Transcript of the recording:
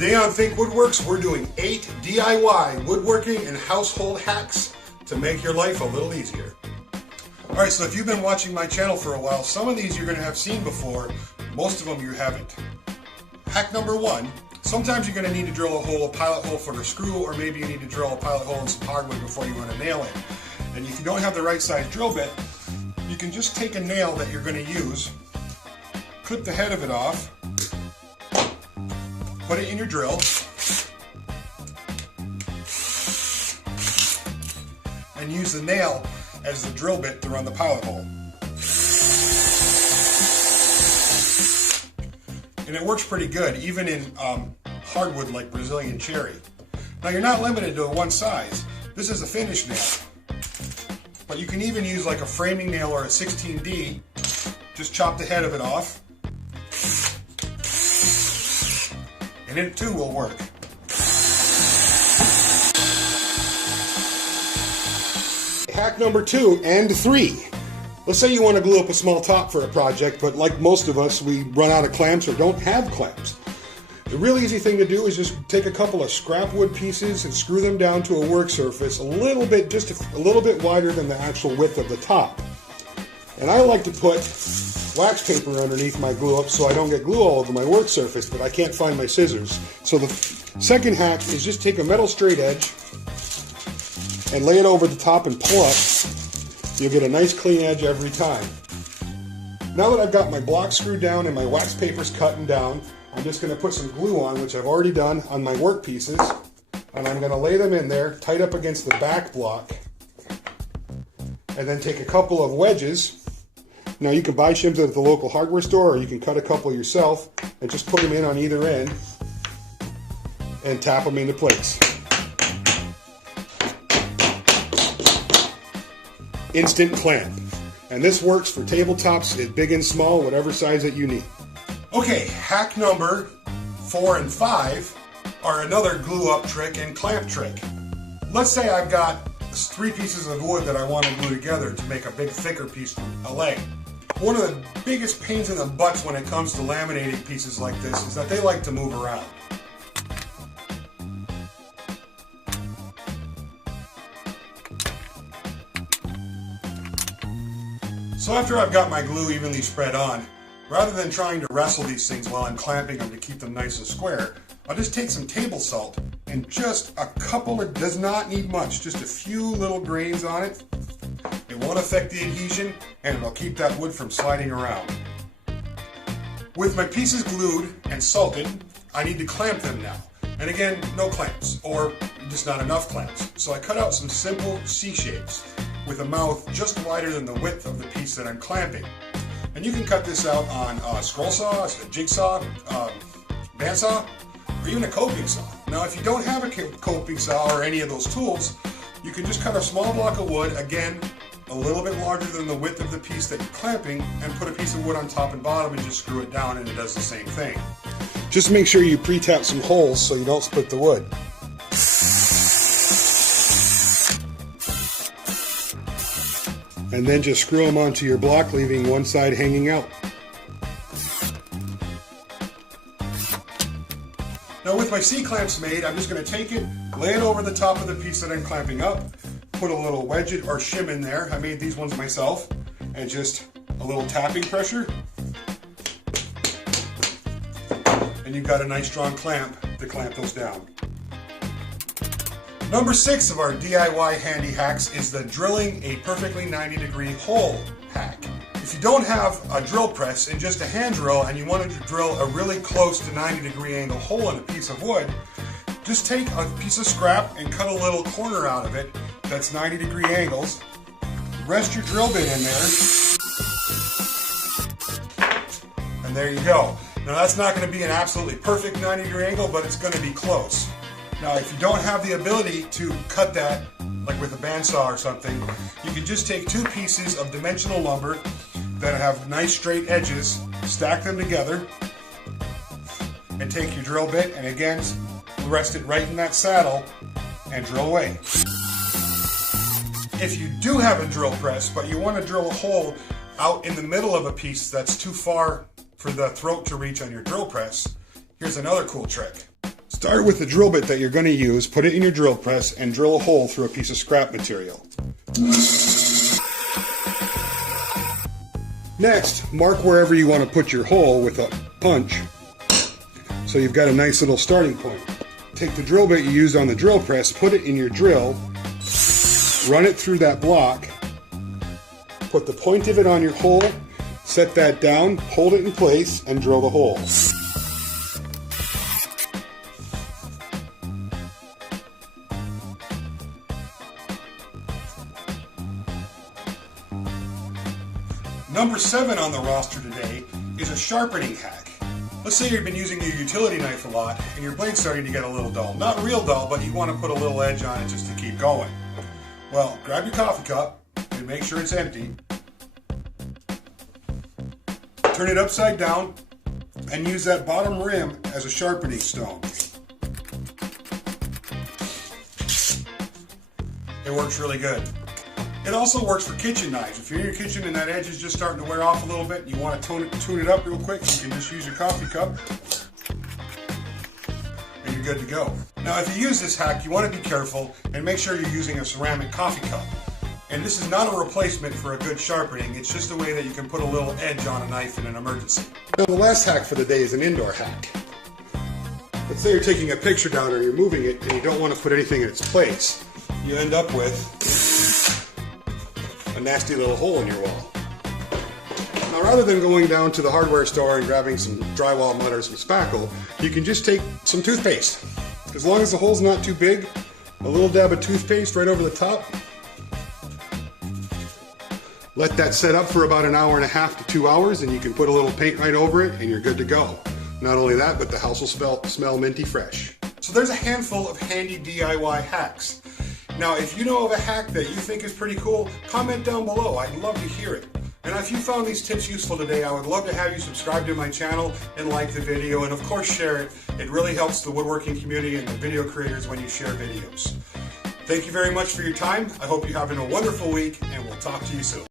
Today on Think Woodworks, we're doing 8 DIY woodworking and household hacks to make your life a little easier. Alright, so if you've been watching my channel for a while, some of these you're going to have seen before, most of them you haven't. Hack number 1, sometimes you're going to need to drill a pilot hole for a screw, or maybe you need to drill a pilot hole in some hardwood before you run a nail in. And if you don't have the right size drill bit, you can just take a nail that you're going to use, clip the head of it off, put it in your drill, and use the nail as the drill bit to run the pilot hole. And it works pretty good, even in hardwood like Brazilian cherry. Now you're not limited to one size. This is a finish nail. But you can even use like a framing nail or a 16D. Just chop the head of it off. And it too will work. Hack number 2 and 3. Let's say you want to glue up a small top for a project, but like most of us, we run out of clamps or don't have clamps. The really easy thing to do is just take a couple of scrap wood pieces and screw them down to a work surface just a little bit wider than the actual width of the top. And I like to put wax paper underneath my glue up so I don't get glue all over my work surface, but I can't find my scissors. So the second hack is just take a metal straight edge and lay it over the top and pull up. You'll get a nice clean edge every time. Now that I've got my block screwed down and my wax paper's cut and down, I'm just going to put some glue on, which I've already done on my work pieces, and I'm going to lay them in there, tight up against the back block, and then take a couple of wedges. Now you can buy shims at the local hardware store, or you can cut a couple yourself and just put them in on either end and tap them into place. Instant clamp. And this works for tabletops, big and small, whatever size that you need. Okay, hack number 4 and 5 are another glue up trick and clamp trick. Let's say I've got 3 pieces of wood that I want to glue together to make a big thicker piece, a leg. One of the biggest pains in the butts when it comes to laminating pieces like this is that they like to move around. So after I've got my glue evenly spread on, rather than trying to wrestle these things while I'm clamping them to keep them nice and square, I'll just take some table salt and just a couple, it does not need much, just a few little grains on it. It won't affect the adhesion, and it'll keep that wood from sliding around. With my pieces glued and salted, I need to clamp them now. And again, no clamps, or just not enough clamps. So I cut out some simple C-shapes with a mouth just wider than the width of the piece that I'm clamping. And you can cut this out on a scroll saw, a jigsaw, bandsaw, or even a coping saw. Now if you don't have a coping saw or any of those tools, you can just cut a small block of wood, again, a little bit larger than the width of the piece that you're clamping, and put a piece of wood on top and bottom and just screw it down, and it does the same thing. Just make sure you pre-tap some holes so you don't split the wood. And then just screw them onto your block, leaving one side hanging out. Now with my C-clamps made, I'm just going to take it, lay it over the top of the piece that I'm clamping up, put a little wedge or shim in there. I made these ones myself, and just a little tapping pressure, and you've got a nice strong clamp to clamp those down. Number 6 of our DIY handy hacks is the drilling a perfectly 90-degree hole hack. If you don't have a drill press and just a hand drill, and you wanted to drill a really close to 90-degree angle hole in a piece of wood, just take a piece of scrap and cut a little corner out of it that's 90-degree angles. Rest your drill bit in there, and there you go. Now that's not going to be an absolutely perfect 90-degree angle, but it's going to be close. Now if you don't have the ability to cut that, like with a bandsaw or something, you can just take 2 pieces of dimensional lumber that have nice straight edges, stack them together, and take your drill bit and again rest it right in that saddle and drill away. If you do have a drill press but you want to drill a hole out in the middle of a piece that's too far for the throat to reach on your drill press, here's another cool trick. Start with the drill bit that you're going to use, put it in your drill press, and drill a hole through a piece of scrap material. Next, mark wherever you want to put your hole with a punch, so you've got a nice little starting point. Take the drill bit you used on the drill press, put it in your drill, run it through that block, put the point of it on your hole, set that down, hold it in place, and drill the hole. Number 7 on the roster today is a sharpening hack. Let's say you've been using your utility knife a lot and your blade's starting to get a little dull. Not real dull, but you want to put a little edge on it just to keep going. Well, grab your coffee cup and make sure it's empty. Turn it upside down and use that bottom rim as a sharpening stone. It works really good. It also works for kitchen knives. If you're in your kitchen and that edge is just starting to wear off a little bit and you want to tune it up real quick, you can just use your coffee cup and you're good to go. Now, if you use this hack, you want to be careful and make sure you're using a ceramic coffee cup. And this is not a replacement for a good sharpening. It's just a way that you can put a little edge on a knife in an emergency. Now, the last hack for the day is an indoor hack. Let's say you're taking a picture down or you're moving it and you don't want to put anything in its place. You end up with a nasty little hole in your wall. Now, rather than going down to the hardware store and grabbing some drywall mud or some spackle, you can just take some toothpaste. As long as the hole's not too big, a little dab of toothpaste right over the top. Let that set up for about 1.5 to 2 hours and you can put a little paint right over it and you're good to go. Not only that, but the house will smell minty fresh. So there's a handful of handy DIY hacks. Now, if you know of a hack that you think is pretty cool, comment down below. I'd love to hear it. And if you found these tips useful today, I would love to have you subscribe to my channel and like the video, and of course share it. It really helps the woodworking community and the video creators when you share videos. Thank you very much for your time. I hope you're having a wonderful week, and we'll talk to you soon.